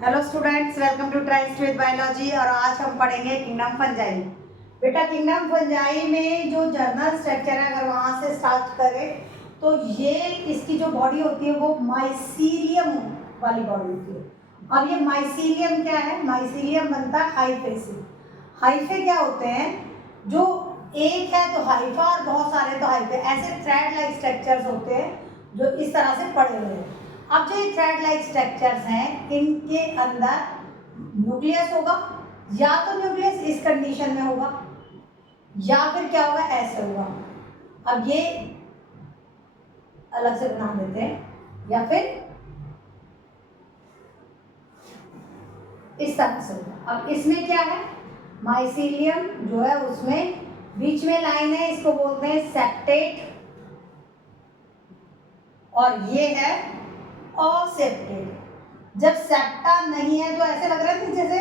Hello students, welcome to tryst with biology. और आज हम पढ़ेंगे किंगडम फंजाई। बेटा, किंगडम फंजाई में जो जर्नल स्ट्रक्चर है, अगर वहाँ से स्टार्ट करें तो ये इसकी जो बॉडी होती है वो माइसीलियम वाली बॉडी होती है। अब ये माइसीलियम क्या है? माइसीलियम बनता है हाइफे से। हाइफे क्या होते हैं? जो एक है तो हाइफा और बहुत सारे तो हाइफे, ऐसे थ्रेड लाइक स्ट्रक्चर्स होते हैं जो इस तरह से पड़े हुए हैं। अब जो ये थ्रेड लाइक स्ट्रक्चर्स हैं, इनके अंदर न्यूक्लियस होगा, या तो न्यूक्लियस इस कंडीशन में होगा या फिर क्या होगा, ऐसे होगा। अब ये अलग से बना देते हैं, या फिर इस तरह से होगा। अब इसमें क्या है, माइसीलियम जो है उसमें बीच में लाइन है, इसको बोलते हैं सेप्टेट, और ये है असेप्टेट। जब सेप्टा नहीं है तो ऐसे लग रहा है कि जैसे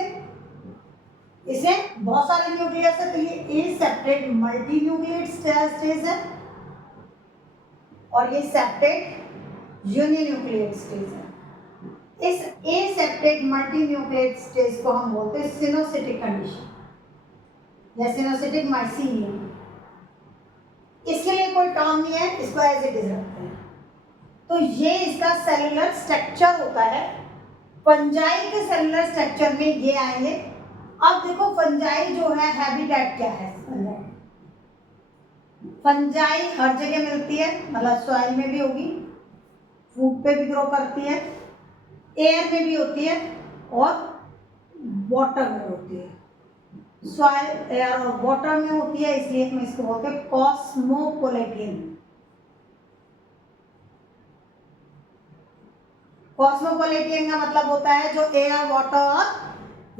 इसमें बहुत सारे न्यूक्लियस है, तो ये एसेप्टेट मल्टी न्यूक्लिएट स्टेज है, और ये सेप्टेट यूनिन्यूक्लिएट स्टेज है। इस एसेप्टेट मल्टी न्यूक्लिएट स्टेज को हम बोलते हैं सिनोसिटिक कंडीशन या सिनोसिटिक माइसीलियम। इसके लिए कोई टर्म नहीं है, इसको एज इट इज रखते हैं। तो ये इसका सेलुलर स्ट्रक्चर होता है। फंजाई के सेलुलर स्ट्रक्चर में ये आएंगे। अब देखो, फंजाई जो है हैबिटेट क्या है? फंजाई हर जगह मिलती है, मतलब सॉइल में भी होगी, फूड पे भी ग्रो करती है, एयर में भी होती है और वाटर में होती है। सॉइल, एयर और वाटर में होती है, इसलिए हम इसको बोलते हैं कॉस्मोपोलिटियन। कॉस्मोपोलिटियन का मतलब होता है जो एयर, वाटर और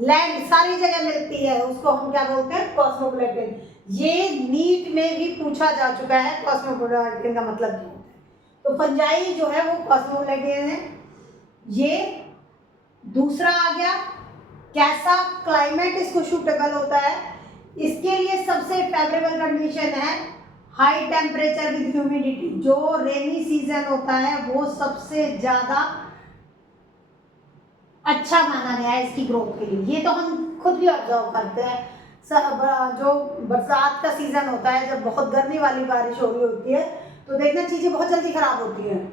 लैंड सारी जगह मिलती है, उसको हम क्या बोलते हैं? कॉस्मोपोलिटियन। ये नीट में भी पूछा जा चुका है, कॉस्मोपोलिटियन का मतलब क्या होता है। तो फंजाई जो है वो कॉस्मोपोलिटियन है। ये दूसरा आ गया, कैसा क्लाइमेट इसको सूटेबल होता है? इसके लिए सबसे फेवरेबल कंडीशन है हाई टेम्परेचर विद ह्यूमिडिटी। जो रेनी सीजन होता है वो सबसे ज्यादा अच्छा माना गया है इसकी ग्रोथ के लिए। ये तो हम खुद भी ऑब्जर्व करते हैं। जो बरसात का सीजन होता है, जब बहुत गर्मी वाली बारिश हो रही होती है, तो देखना चीजें बहुत जल्दी खराब होती हैं।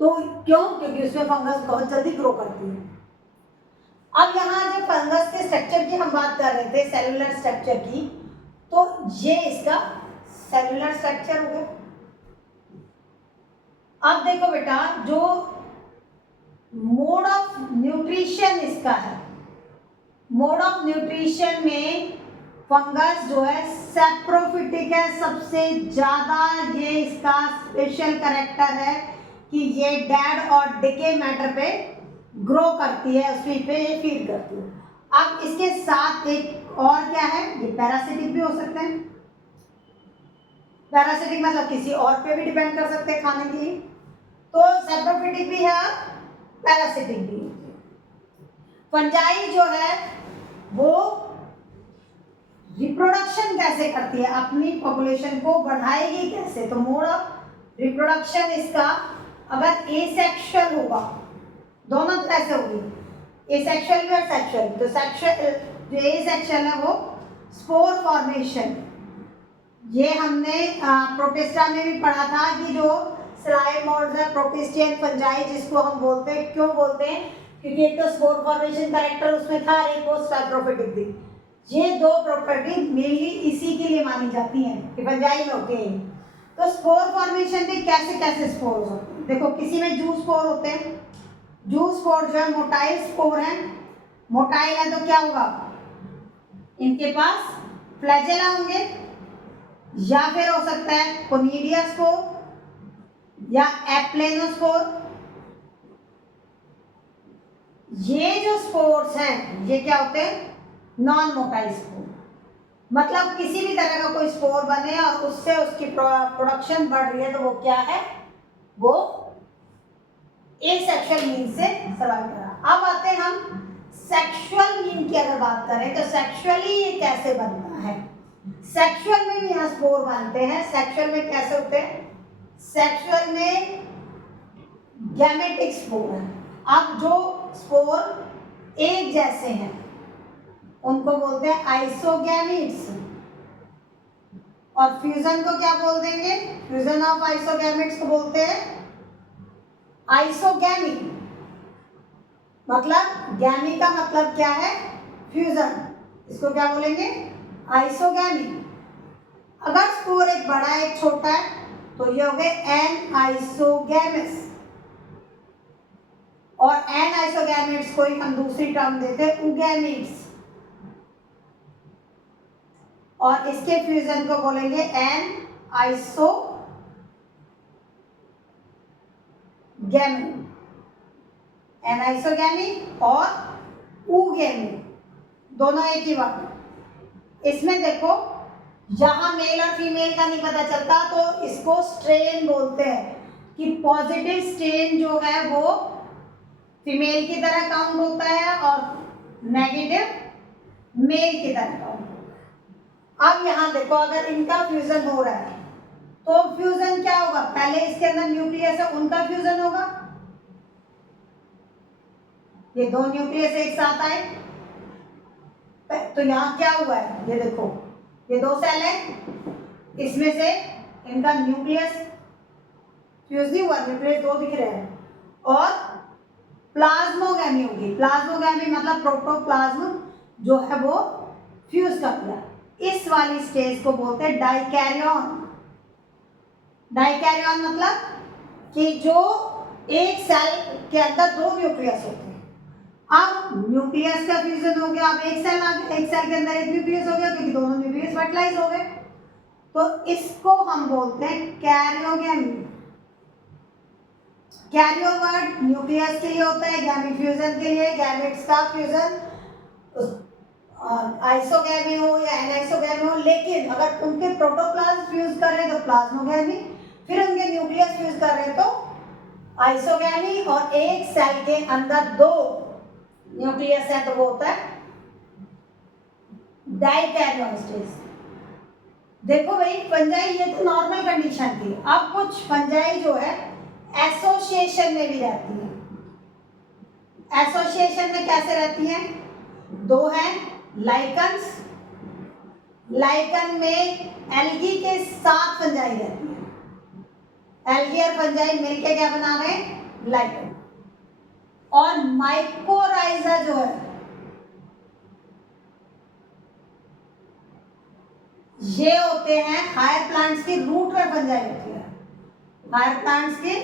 तो क्यों? क्योंकि उसमें फंगस बहुत जल्दी ग्रो करती है। अब यहाँ जब फंगस के स्ट्रक्चर की हम बात कर रहे थे, सेलुलर स्ट्रक्चर की, तो ये इसका सेलुलर स्ट्रक्चर हो गया। अब देखो बेटा, जो मोड ऑफ न्यूट्रिशन इसका है, मोड ऑफ न्यूट्रिशन में फंगस जो है सैप्रोफिटिक है सबसे ज्यादा। ये इसका स्पेशल कैरेक्टर है कि ये डेड और डिके मैटर पे ग्रो करती है, उसी पे ये फीड करती है। अब इसके साथ एक और क्या है, ये पैरासिटिक भी हो सकते हैं। पैरासिटिक मतलब किसी और पे भी डिपेंड कर सकते हैं खाने के लिए। तो सैप्रोफिटिक भी है, पैरासिटिक भी। फंजाई जो है वो रिप्रोडक्शन कैसे करती है, अपनी पॉपुलेशन को बढ़ाएगी कैसे? तो मोड ऑफ रिप्रोडक्शन इसका अगर एसेक्सुअल होगा, दोनों तरह से होगी, एसेक्सुअल भी और सेक्सुअल। तो सेक्सुअल, जो एसेक्सुअल है वो स्पोर फॉर्मेशन। ये हमने प्रोटिस्टा में भी पढ़ा था कि जो स्लाइम मोड्स है प्रोटिस्टियन फंजाई जिसको हम बोलते हैं। क्यों बोलते हैं? क्योंकि एक तो स्पोर फॉर्मेशन कैरेक्टर उसमें था, एक वो सैप्रोफिटिक थी। ये दो प्रॉपर्टी मेनली इसी के लिए मानी जाती हैं कि फंजाई में होते हैं। तो स्पोर फॉर्मेशन में कैसे कैसे स्पोर होते हैं? देखो, किसी में जू स्पोर होते हैं। जू स्पोर जो है मोटाइल स्पोर है। मोटाइल है तो क्या होगा, इनके पास फ्लैजेला होंगे, या फिर हो सकता है कोनिडिया स्पोर या एप्लेनोस्पोर। ये जो स्पोर्स हैं ये क्या होते हैं? Non motile spore. मतलब किसी भी तरह का कोई स्पोर बने और उससे उसकी प्रोडक्शन बढ़ रही है तो वो क्या है? वो एसेक्सुअल मीन से सर्वाइव कर रहा। अब आते हैं हम सेक्सुअल मीन की अगर बात करें तो सेक्सुअली ये कैसे बनता है? सेक्सुअल में भी यहाँ स्पोर बनते हैं। सेक्सुअल में कैसे होते हैं? सेक्सुअल में गैमेटिक स्पोर है। अब जो स्पोर एक जैसे हैं उनको बोलते हैं आइसोगैमीट्स। और फ्यूजन को क्या बोल देंगे? फ्यूजन ऑफ आइसोगैमीट्स को बोलते हैं आइसोगैमी। मतलब गैमी का मतलब क्या है? फ्यूजन। इसको क्या बोलेंगे? आइसोगैमी। अगर स्पोर एक बड़ा है एक छोटा है तो ये हो गए एन आइसोगैमिस। और एन आइसोगैमिट्स को ही हम दूसरी टर्म देते हैं उगैमिट्स। और इसके फ्यूजन को बोलेंगे एन आइसोगैमी। एन आइसोगैमी और उगैमी दोनों एक ही बात। इसमें देखो जहां मेल और फीमेल का नहीं पता चलता तो इसको स्ट्रेन बोलते हैं कि पॉजिटिव स्ट्रेन जो है वो फीमेल की तरह काउंट होता है और नेगेटिव मेल की तरह काउंट होता है। अब यहां देखो अगर इनका फ्यूजन हो रहा है तो फ्यूजन क्या होगा? पहले इसके अंदर न्यूक्लियस है उनका फ्यूजन होगा। ये दो न्यूक्लियस एक साथ आए तो यहां क्या हुआ है? ये देखो ये दो सेल है, इसमें से इनका न्यूक्लियस फ्यूज नहीं हुआ, न्यूक्लियस दो दिख रहे हैं। और प्लाज्मोगैमी होगी। प्लाज्मोगैमी मतलब प्रोटोप्लाज्म जो है वो फ्यूज कर दिया। इस वाली स्टेज को बोलते हैं डाइकैरियन। डाइकैरियन मतलब कि जो एक सेल के अंदर दो न्यूक्लियस होते हैं। अब न्यूक्लियस का फ्यूजन हो गया, अब एक सेल आ गया, एक सेल के अंदर एक न्यूक्लियस हो गया क्योंकि दोनों न्यूक्लियस फर्टिलाइज हो गए। तो इसको हम बोलते हैं कैरियोगैमी। कैरियो वर्ड न्यूक्लियस के लिए होता है, गैमी फ्यूजन के लिए। गैमेट्स का फ्यूजन आइसोगैमी हो या एनाइसोगैमी हो, लेकिन अगर उनके प्रोटोप्लाज्म फ्यूज कर रहे हैं तो प्लाज्मोगैमी, फिर उनके न्यूक्लियस फ्यूज कर रहे हैं तो आइसोगैमी। और एक सेल के अंदर दो न्यूक्लियस है तो वो होता है डाइकैरियन स्टेज। देखो भाई फंजाई ये तो नॉर्मल कंडीशन थी। अब कुछ फंजाई जो है एसोसिएशन में भी रहती है। एसोसिएशन में कैसे रहती हैं? दो हैं लाइकन्स। लाइकन में एल्गी के साथ फंजाई रहती है। एल्गी और फंजाई मिलके क्या बना रहे हैं? लाइकन। और माइकोराइजा जो है ये होते हैं हायर प्लांट्स की रूट में फंजाई होती है। हायर प्लांट्स के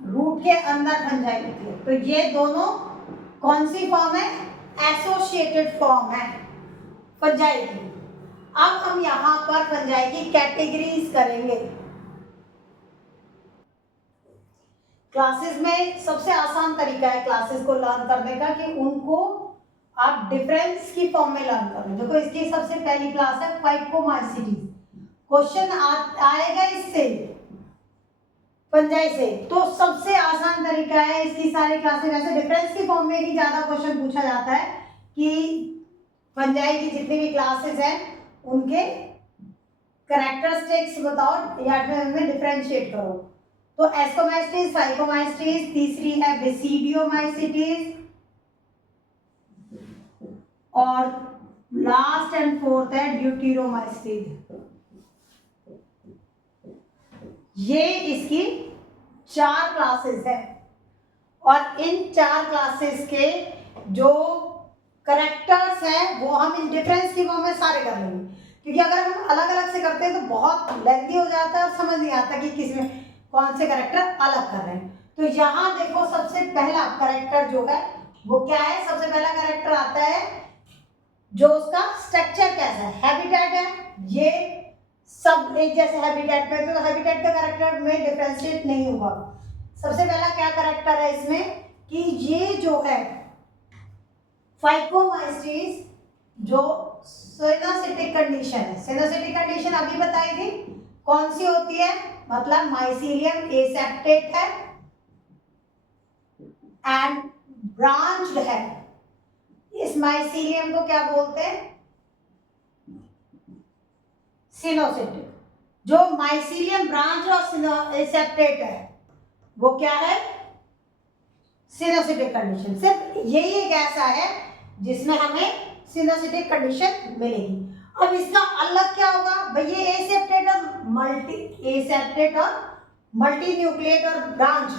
रूट के अंदर फंजाई होती है। तो ये दोनों कौन सी फॉर्म है? एसोसिएटेड फॉर्म है फंजाई की। अब हम यहां पर फंजाई की कैटेगरीज करेंगे। क्लासेस में सबसे आसान तरीका है क्लासेस को लर्न करने का कि उनको आप डिफरेंस की फॉर्म में लर्न करो। देखो इसकी सबसे पहली क्लास है फाइकोमाइसीटीज। क्वेश्चन आएगा इससे फंजाई से, तो सबसे आसान तरीका है इसकी सारी क्लासेस। वैसे डिफरेंस की फॉर्म में ही ज्यादा क्वेश्चन पूछा जाता है कि फंजाई की जितनी भी क्लासेस हैं उनके कैरेक्टरिस्टिक्स बताओ या फिर उनमें डिफरेंशिएट करो। तो एस्कोमाइसीटीज, फाइकोमाइसीटीज, तीसरी है बेसिडियोमाइसीटीज और लास्ट एंड फोर्थ है ड्यूटेरोमाइसीटीज। ये इसकी 4 क्लासेस है और इन 4 क्लासेस के जो करेक्टर्स हैं वो हम इन डिफरेंस की फॉर्म में सारे कर लेंगे, क्योंकि अगर हम अलग अलग से करते हैं तो बहुत लेंथी हो जाता है और समझ नहीं आता कि किस में कौन से करेक्टर अलग कर रहे हैं। तो यहाँ देखो सबसे पहला करेक्टर जो है वो क्या है? सबसे पहला करेक्टर आता है जो उसका स्ट्रक्चर कैसा है, हैबिटेट है। ये सब एक जैसे हैबिटेट में, तो हैबिटेट का करेक्टर में डिफरेंशिएट नहीं होगा। सबसे पहला क्या करेक्टर है इसमें कि ये जो है फाइकोमाइसीटीज जो सिनोसिटिक कंडीशन है। सिनोसिटिक कंडीशन अभी बताई थी कौन सी होती है? मतलब माइसीलियम एसेप्टेट है एंड ब्रांच्ड है। इस माइसीलियम को क्या बोलते हैं? सिनोसिटिक। जो माइसीलियम ब्रांच और एसेप्टेट है वो क्या है? सिनोसिटिक कंडीशन। सिर्फ यही एक ऐसा है जिसमें हमें सिनोसिटिक कंडीशन मिलेगी। अब इसका अलग क्या होगा भाई, ये एसेप्टेट और मल्टी न्यूक्लिएट और ब्रांच।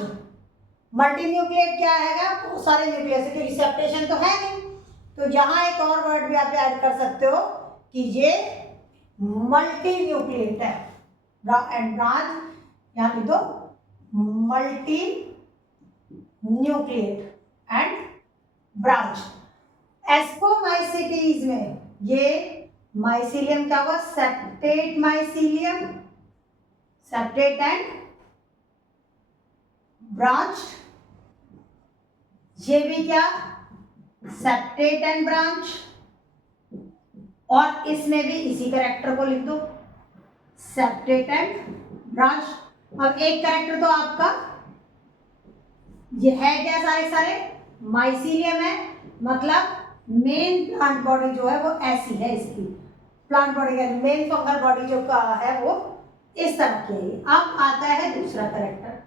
मल्टी न्यूक्लिएट क्या है, वो सारे न्यूक्लियस है, क्योंकि सेप्टेशन तो है नहीं। तो यहाँ एक और वर्ड भी आप ऐड कर सकते हो कि ये मल्टी न्यूक्लिएट है। एंड ब्रांच यहाँ लिख दो multinucleate and branch. Ascomycetes में ये माइसीलियम क्या हुआ, septate mycelium, septate and branch. ये भी क्या, सेप्टेट एंड ब्रांच। और इसमें भी इसी कैरेक्टर को लिख दो, सेप्टेट एंड ब्रांच। अब एक कैरेक्टर तो आपका ये है क्या, सारे सारे माइसीलियम है, मतलब मेन प्लांट बॉडी जो है वो ऐसी है, इसकी प्लांट बॉडी का मेन फंगल बॉडी जो का है वो इस तरह की है। अब आता है दूसरा कैरेक्टर,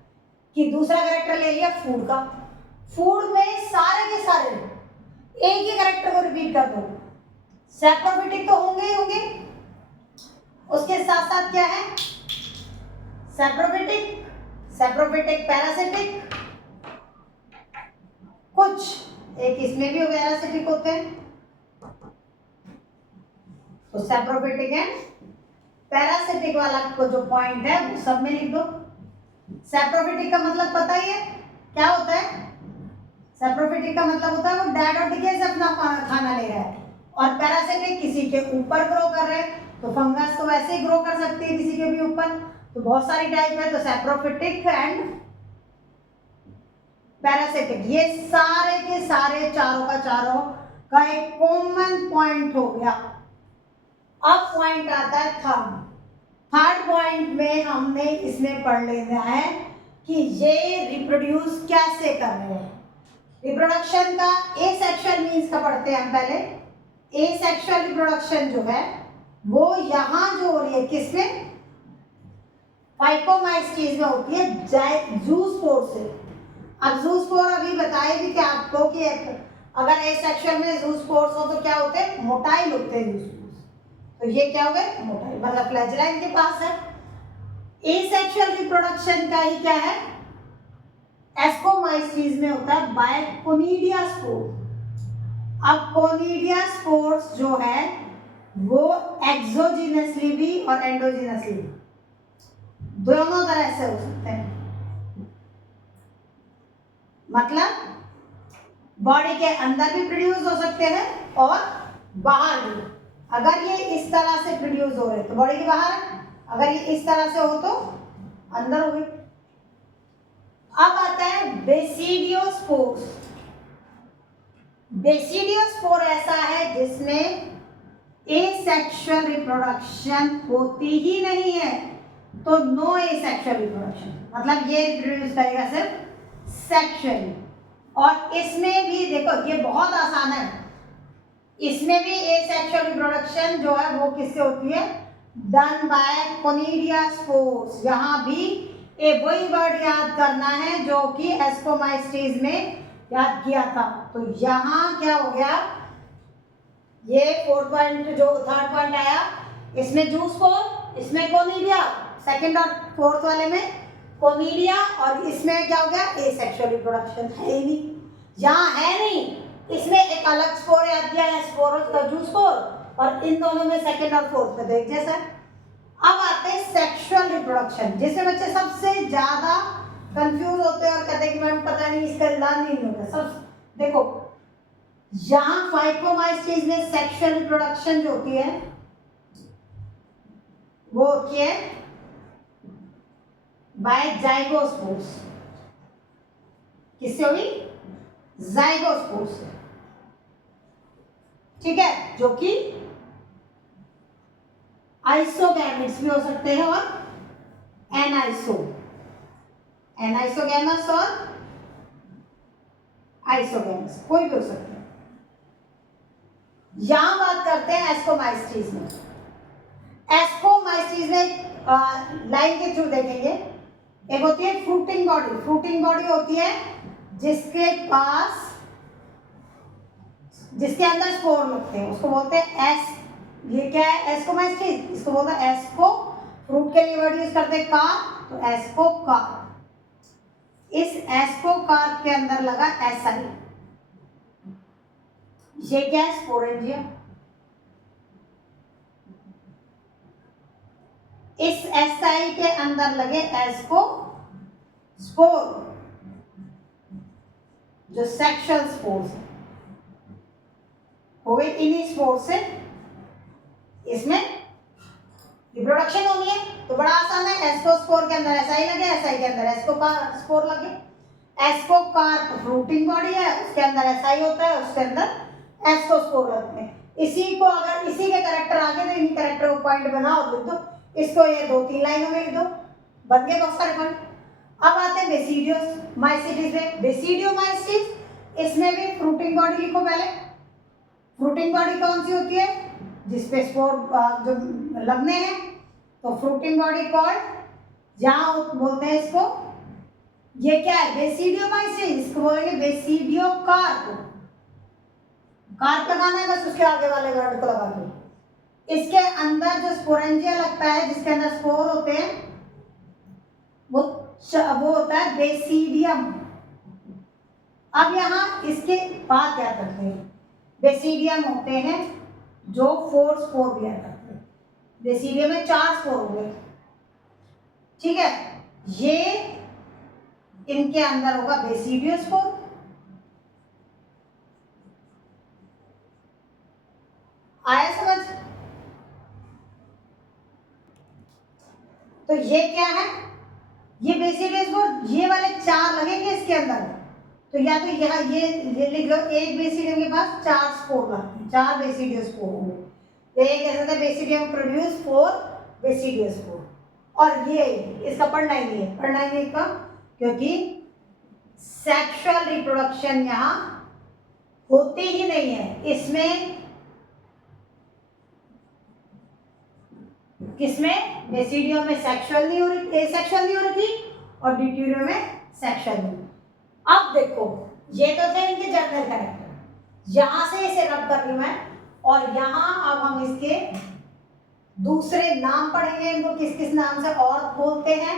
कि दूसरा कैरेक्टर ले लिया फूड का। फूड में सारे के सारे एक ही कैरेक्टर को रिपीट कर दो, सैप्रोफिटिक तो होंगे ही होंगे, उसके साथ साथ क्या है, सैप्रोफिटिक, सैप्रोफिटिक पैरासिटिक, कुछ एक इसमें भी पैरासिटिक होते हैं, तो सैप्रोफिटिक एंड पैरासिटिक वाला को जो पॉइंट है वो सब में लिख दो। सैप्रोफिटिक का मतलब पता ही है क्या होता है, सैप्रोफिटिक का मतलब होता है वो डैड और डिके से अपना खाना ले रहा है, और पैरासिटिक किसी के ऊपर ग्रो कर रहे हैं। तो फंगस तो वैसे ही ग्रो कर सकती है किसी के भी ऊपर, तो बहुत सारी टाइप है। तो सैप्रोफिटिक एंड पैरासिटिक, ये सारे के सारे चारों का एक कॉमन पॉइंट हो गया। अब पॉइंट आता है थर्ड पॉइंट में हमने इसमें पढ़ लेना है कि ये रिप्रोड्यूस कैसे कर रहे हैं। रिप्रोडक्शन का एसेक्सुअल मीन्स का पढ़ते हैं हम पहले। एसेक्सुअल रिप्रोडक्शन जो है वो यहाँ जो हो रही है किसमें, फाइकोमाइस्टीज में होती है जूस्पोर से। अब जूस्पोर अभी बताएगी कि आपको कि अगर एसेक्सुअल में जूस्पोर्स हो तो क्या होते हैं, मोटाइल होते हैं जूस्पोर्स। तो ये क्या हो गए, मोटाइल, मतलब फ्लैजेला इनके पास है। एसेक्सुअल रिप्रोडक्शन का ही क्या है, एस्कोमाइसीज में होता है बाय कोनिडिया स्पोर। अब कोनिडिया स्पोर्स जो है वो एक्सोजिनसली भी और एंडोजिनसली दोनों तरह से हो सकते हैं, मतलब बॉडी के अंदर भी प्रोड्यूस हो सकते हैं और बाहर भी। अगर ये इस तरह से प्रोड्यूस हो रहे तो बॉडी के बाहर है, अगर ये इस तरह से हो तो अंदर हो गई। अब आता है बेसिडियोस्पोर्स। बेसिडियोस्पोर ऐसा है जिसमें एसेक्सुअल रिप्रोडक्शन होती ही नहीं है, तो नो एसेक्सुअल रिप्रोडक्शन, मतलब ये रिप्रोड्यूस करेगा सिर्फ सेक्सुअली। और इसमें भी देखो ये बहुत आसान है, इसमें भी एसेक्सुअल रिप्रोडक्शन जो है वो किससे होती है, डन बाय कोनिडिया स्पोर्स। यहाँ भी वही वर्ड याद करना है जो कि एस्कोमाइस्टीज में याद किया था। तो यहाँ क्या हो गया, ये थर्ड पॉइंट आया, इसमें जूस्पोर, इसमें कोनिडिया, सेकंड और फोर्थ वाले में कोनिडिया, और इसमें क्या हो गया, एसेक्सुअल रिप्रोडक्शन है ही नहीं, यहाँ है नहीं, इसमें एक अलग स्पोर याद किया है, स्पोर जूस्पोर, और इन दोनों में सेकंड और फोर्थ में तो एक जैसा। अब आते हैं सेक्सुअल रिप्रोडक्शन, जिसमें बच्चे सबसे ज्यादा कंफ्यूज होते हैं और कहते हैं कि मैम पता नहीं इसका लर्न नहीं होगा। सब देखो यहाँ फाइकोमाइस्टीज में सेक्सुअल रिप्रोडक्शन जो होती है वो होती है बाय जाइगोस्पोर्स। किससे हुई, जाइगोस्पोर्स से, ठीक है, जो कि आइसोगैमेट्स भी हो सकते हैं और एनाइसोगैमस और आइसोगैमस, कोई भी हो सकते हैं। यहां बात करते हैं एस्कोमाइस्टीज में। एस्कोमाइस्टीज में लाइन के थ्रू देखेंगे, एक होती है फ्रूटिंग बॉडी। फ्रूटिंग बॉडी होती है जिसके अंदर स्पोर लगते हैं उसको बोलते हैं एस। ये क्या है? एस्कोमाइस्टीज। इसको बोलते हैं एस्को। फ्रूट के लिए वर्ड यूज करते हैं कार्प, तो एस्को कार्प। इस एस्को कार्प के अंदर लगा एसाई। ये क्या है? स्पोरेंजिया। इस एसाई के अंदर लगे एस्को स्पोर, जो सेक्सुअल स्पोर्स हो गए। इन्हीं स्पोर से इसमें रिप्रोडक्शन होनी है, तो बड़ा आसान है। एस्कोस्पोर के अंदर एसआई लगे, एसआई के अंदर एस्कोस्पोर लगे। एस्कोकार्प फ्रूटिंग बॉडी है, उसके अंदर एसआई होता है, उसके अंदर एस्कोस्पोर लगते हैं। इसी को अगर इसी के कैरेक्टर आगे तो इन्हीं कैरेक्टर को पॉइंट बनाओ और लिख दो। इसको ये 2-3 लाइनों में लिख दो, बन गए बहुत सारे पॉइंट। अब आते हैं बेसिडियोमाइसीटीज में। बेसिडियोमाइसीटीज, इसमें भी फ्रूटिंग बॉडी लिखो पहले। फ्रूटिंग बॉडी कौन सी होती है? जिसपे स्पोर जो लगने हैं, तो फ्रूटिंग बॉडी कॉल्ड, जहां बोलते हैं इसको, ये क्या है? बेसिडियोमाइसीन। इसको बोलेंगे बेसिडियोकार्प। कार्प लगाना है बस, उसके आगे वाले वर्ड को लगा दो। इसके अंदर जो स्पोरेंजिया लगता है, जिसके अंदर स्पोर होते हैं, वो होता है बेसिडियम। अब यहाँ इसके बात क्या करते हैं? बेसिडियम होते हैं जो 4 स्पोर बियर करते हैं। बेसिडियम में 4 स्पोर हो गए, ठीक है। ये इनके अंदर होगा बेसिडियोस्पोर। आया समझ? तो ये क्या है? ये बेसिडियोस्पोर, ये वाले 4 लगेंगे इसके अंदर। तो या तो यहाँ ये लिख लो, एक बेसिडियम के पास 4 स्पोर लगते हैं, 4 बेसिडियोस्पोर होंगे। तो ये कह सकते हैं बेसिडियम प्रोड्यूस 4 बेसिडियोस्पोर। और ये इसका पढ़ना ही नहीं है, पढ़ना ही नहीं का, क्योंकि सेक्सुअल रिप्रोडक्शन यहाँ होती ही नहीं है। इसमें किसमें? बेसिडियम में सेक्सुअल नहीं हो रही, एसेक्सुअल नहीं हो रही थी, और ड्यूटेरियम में सेक्सुअल नहीं। अब देखो, ये तो थे इनके जर्नल कैरेक्टर, यहां से इसे रब कर रही मैं, और यहां अब हम इसके दूसरे नाम पढ़ेंगे, इनको किस किस नाम से और बोलते हैं,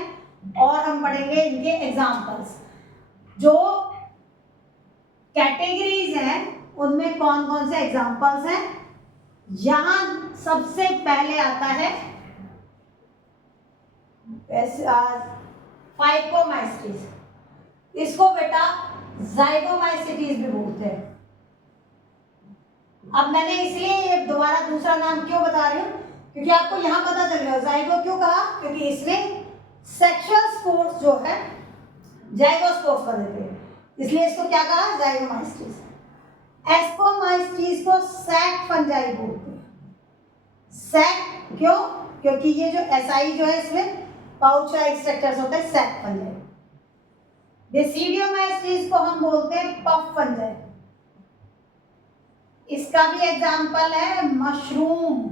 और हम पढ़ेंगे इनके एग्जाम्पल्स। जो कैटेगरीज हैं उनमें कौन कौन से एग्जाम्पल्स हैं। यहां सबसे पहले आता है फाइकोमाइसीटीज। इसको बेटा जाइगोमाइसीटीज भी बोलते हैं। अब मैंने इसलिए ये दोबारा दूसरा नाम क्यों बता रही हूं, क्योंकि आपको यहां पता चल गया जाइगो क्यों कहा, क्योंकि इसमें सेक्सुअल स्पोर्स जो है जाइगोस्पोर्स बनते हैं, इसलिए इसको क्या कहा? जाइगोमाइसीटीज। एस्कोमाइसीटीज को सैक फंजाई बोलते हैं। सैक क्यों? क्योंकि ये जो एसआई जो है इसमें पाउच लाइक स्ट्रक्चर्स होते हैं, सैक फंजाई। बेसिडियोमाइसीटीज को हम बोलते हैं पफ फंजाई। इसका भी एग्जांपल है मशरूम,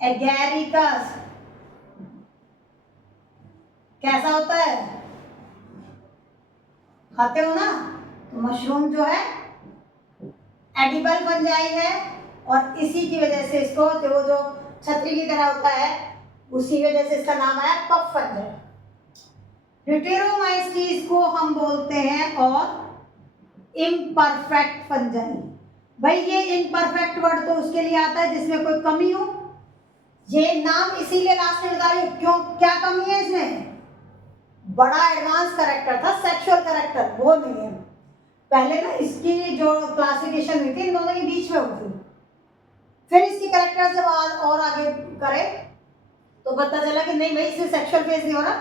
एगेरिकस। कैसा होता है? खाते हो ना? तो मशरूम जो है एडिबल फंजाई है, और इसी की वजह से इसको जो छतरी की तरह होता है, उसी वजह से इसका नाम आया पफ फंजाई। ड्यूटेरोमाइसीटीज को हम बोलते हैं और इम्परफेक्ट फंजाई। भाई ये इम्परफेक्ट वर्ड तो उसके लिए आता है जिसमें कोई कमी हो। ये नाम इसीलिए लास्ट में बता रही हूं, क्यों, क्या कमी है इसमें? बड़ा एडवांस कैरेक्टर था, सेक्सुअल कैरेक्टर, वो नहीं है। पहले ना इसकी जो क्लासिफिकेशन हुई थी इन दोनों के बीच में हुई थी, फिर इसकी कैरेक्टर जब और आगे करे तो पता चला कि नहीं भाई इसे सेक्सुअल फेज नहीं हो रहा,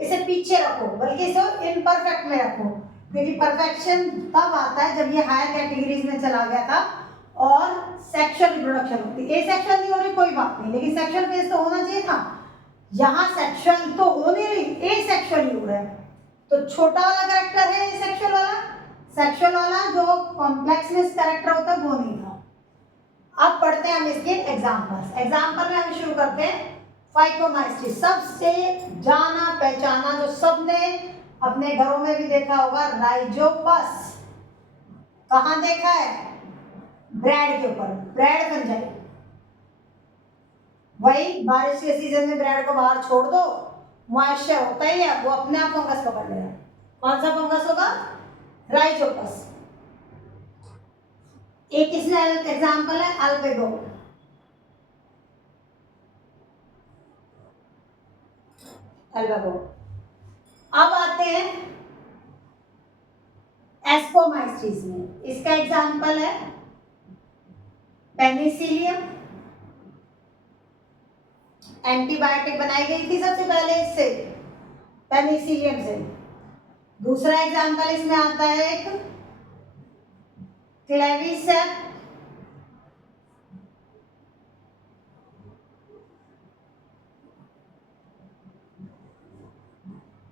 इसे पीछे रखो, बल्कि इसे इम्परफेक्ट में रखो, क्योंकि परफेक्शन तब आता है जब ये हायर कैटेगरीज में चला गया था और सेक्सुअल रिप्रोडक्शन होती है। एसेक्सुअल नहीं हो रही कोई बात नहीं, लेकिन सेक्सुअल फेज तो होना चाहिए था। यहाँ सेक्सुअल तो हो नहीं रही, एसेक्सुअल ही हो रहा है। तो छोटा वाला कैरेक्टर है एसेक्सुअल वाला, सेक्सुअल वाला जो कॉम्प्लेक्सनेस कैरेक्टर होता है वो नहीं था। अब पढ़ते हैं हम इसके एग्जाम्पल्स। एग्जाम्पल में हम शुरू करते हैं फाइकोमाइसीटीज। सबसे जाना पहचाना जो सबने अपने घरों में भी देखा होगा राइजोपस। कहाँ देखा है? ब्रेड के ऊपर, ब्रेड फंजाई। वही बारिश के सीजन में ब्रेड को बाहर छोड़ दो, मॉइस्चर होता ही है, वो अपने आप फंगस पकड़ लेगा। कौन सा फंगस होगा? राइजोपस। एक इसमें एग्जाम्पल है अल्बेडो। अल्बेडो। अब आते हैं एस्कोमाइसिस में। इसका एग्जाम्पल है पेनिसिलियम। एंटीबायोटिक बनाई गई थी सबसे पहले इससे, पेनिसिलियम से। दूसरा एग्जाम्पल इसमें आता है एक क्लेविसेप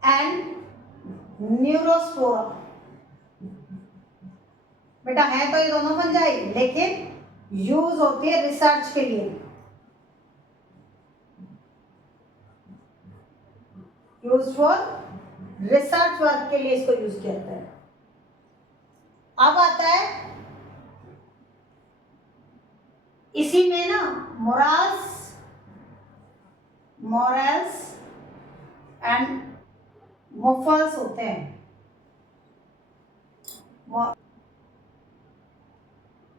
एंड न्यूरोस्पोरा। बेटा है तो ये दोनों फंजाई, लेकिन यूज होती है रिसर्च के लिए, यूज फॉर रिसर्च वर्क के लिए इसको यूज किया जाता है। अब आता है इसी में ना मोरल्स एंड मोफल्स होते हैं।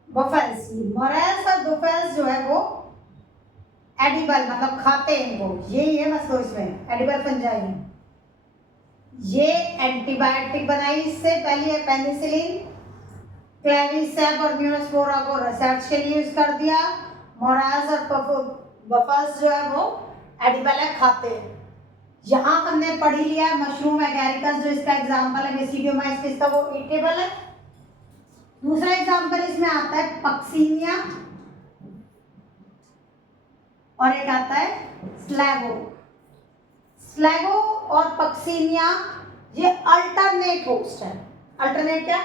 मोफल्स और मोफल्स जो है वो एडिबल, मतलब खाते हैं वो, यही है बस। तो इसमें एडिबल फंजाई है। ये एंटीबायोटिक बनाई इससे पहले है पेनिसिलिन। क्लेविसेप और न्यूरोस्पोरा को रिसर्च के लिए यूज कर दिया। मोरास और बफल्स जो है वो एडिबल है, खाते हैं। यहाँ हमने पढ़ ही लिया मशरूम एगैरिकस, जो इसका एग्जाम्पल है बेसिडियोमाइसिस का, वो ईटेबल है। दूसरा एग्जाम्पल इसमें आता है पक्सीनिया, और एक आता है स्लैगो। स्लैगो और पक्सीनिया ये अल्टरनेट होस्ट है। अल्टरनेट क्या?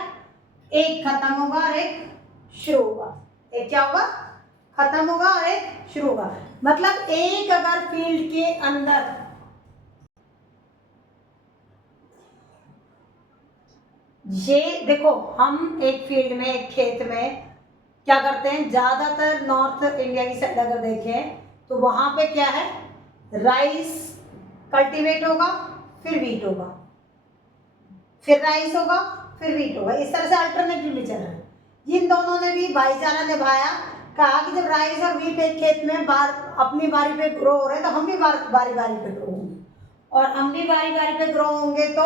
एक खत्म होगा और एक शुरू होगा। एक क्या होगा? खत्म होगा और एक शुरू होगा। मतलब एक अगर फील्ड के अंदर ये देखो, हम एक फील्ड में, एक खेत में क्या करते हैं, ज्यादातर नॉर्थ इंडिया की साइड अगर देखें तो वहां पे क्या है, राइस कल्टीवेट होगा, फिर वीट होगा, फिर राइस होगा, फिर वीट होगा। इस तरह से अल्टरनेटिवली चल रहा है। इन दोनों ने भी भाईचारा निभाया, कहा कि जब राइस और वीट एक खेत में अपनी बारी पे ग्रो हो रहे हैं तो हम भी बारी बारी पे ग्रो होंगे, और हम भी बारी बारी पे ग्रो होंगे। तो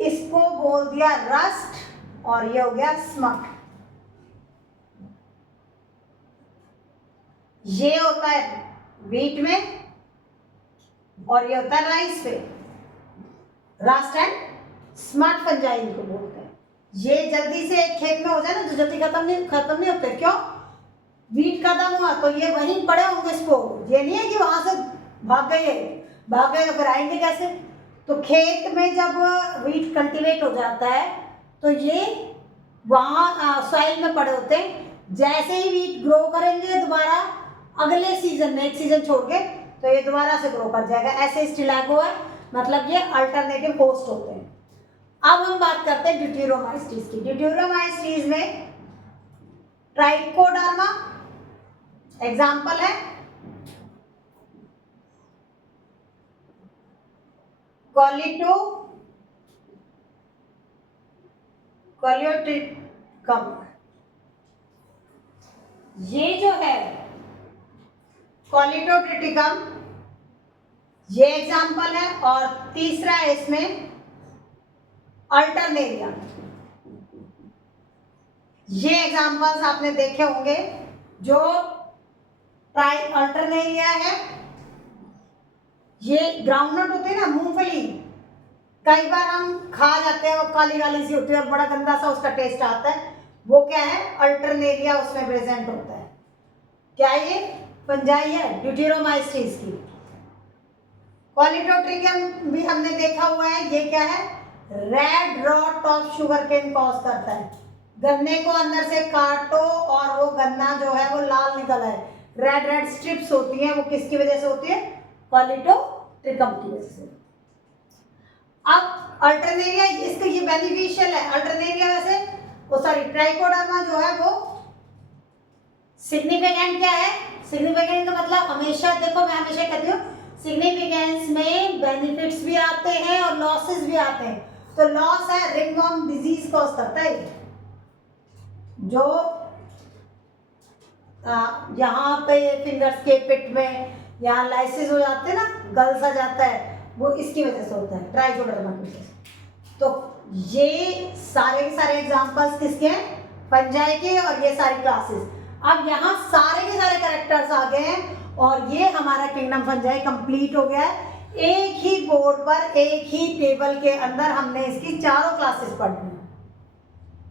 इसको बोल दिया रस्ट, और ये हो गया स्मट। ये होता है वीट में और ये होता है राइस पे। रस्ट एंड स्मट फंजाई इनको बोलते हैं। ये जल्दी से एक खेत में हो जाए ना तो जल्दी खत्म नहीं होते। क्यों? वीट खत्म हुआ तो ये वहीं पड़े होंगे इसको, ये नहीं है कि वहां से भाग गए तो फिर आएंगे कैसे। तो खेत में जब वीट कल्टीवेट हो जाता है तो ये वहाँ सॉइल में पड़े होते हैं। जैसे ही वीट ग्रो करेंगे दोबारा अगले सीजन में, एक सीजन छोड़ के, तो ये दोबारा से ग्रो कर जाएगा। ऐसे स्टिलैगो है, मतलब ये अल्टरनेटिव होस्ट होते हैं। अब हम बात करते हैं ड्यूटेरोमाइस्टीज की। ड्यूटेरोमाइस्टीज में ट्राइकोडर्मा एग्जाम्पल है, कोलियोट्रिकम। ये जो है कोलियोट्रिकम, ये एग्जाम्पल है। और तीसरा है इसमें अल्टरनेरिया। ये एग्जाम्पल्स आपने देखे होंगे। जो अल्टरनेरिया है, ये ग्राउंडनट होते हैं ना, मूंगफली, कई बार हम खा जाते हैं, वो काली काली सी होती है और बड़ा गंदा सा उसका टेस्ट आता है, वो क्या है, अल्टरनेरिया उसमें प्रेजेंट होता है। क्या ये फंजाई है ड्यूटेरोमाइस्टीज की। कोलियोट्रिकम भी हमने देखा हुआ है। ये क्या है, red rot of sugarcane cause करता है। गन्ने को अंदर से काटो और वो गन्ना जो है वो लाल निकल है, रेड रेड स्ट्रिप्स होती हैं, वो किसकी वजह से होती है, कोलियोट्रिकम की वजह से। अब अल्टरनेरिया इसका ये बेनिफिशियल है। अल्टरनेरिया वैसे वो सॉरी ट्राइकोडर्मा जो है वो सिग्निफिकेंट क्या है, सिग्निफिकेंट का मतलब हमेशा देखो मैं हमेशा कहती हूँ सिग्निफिकेंस में बेनिफिट्स भी आते हैं और लॉसेस भी आते हैं। तो लॉस है रिंगवर्म डिजीज कॉज करता है, जो यहाँ पे फिंगर्स के पिट में यहाँ लाइसिस हो जाते हैं ना, गल सा जाता है, वो इसकी वजह से होता है, ट्राइकोडर्मा की वजह से। तो ये सारे के सारे एग्जांपल्स किसके हैं, फंजाई के, और ये सारी क्लासेस। अब यहाँ सारे के सारे कैरेक्टर्स आ गए हैं और ये हमारा किंगडम फंजाई कंप्लीट हो गया है। एक ही बोर्ड पर एक ही टेबल के अंदर हमने इसकी चारों क्लासेस पढ़ ली।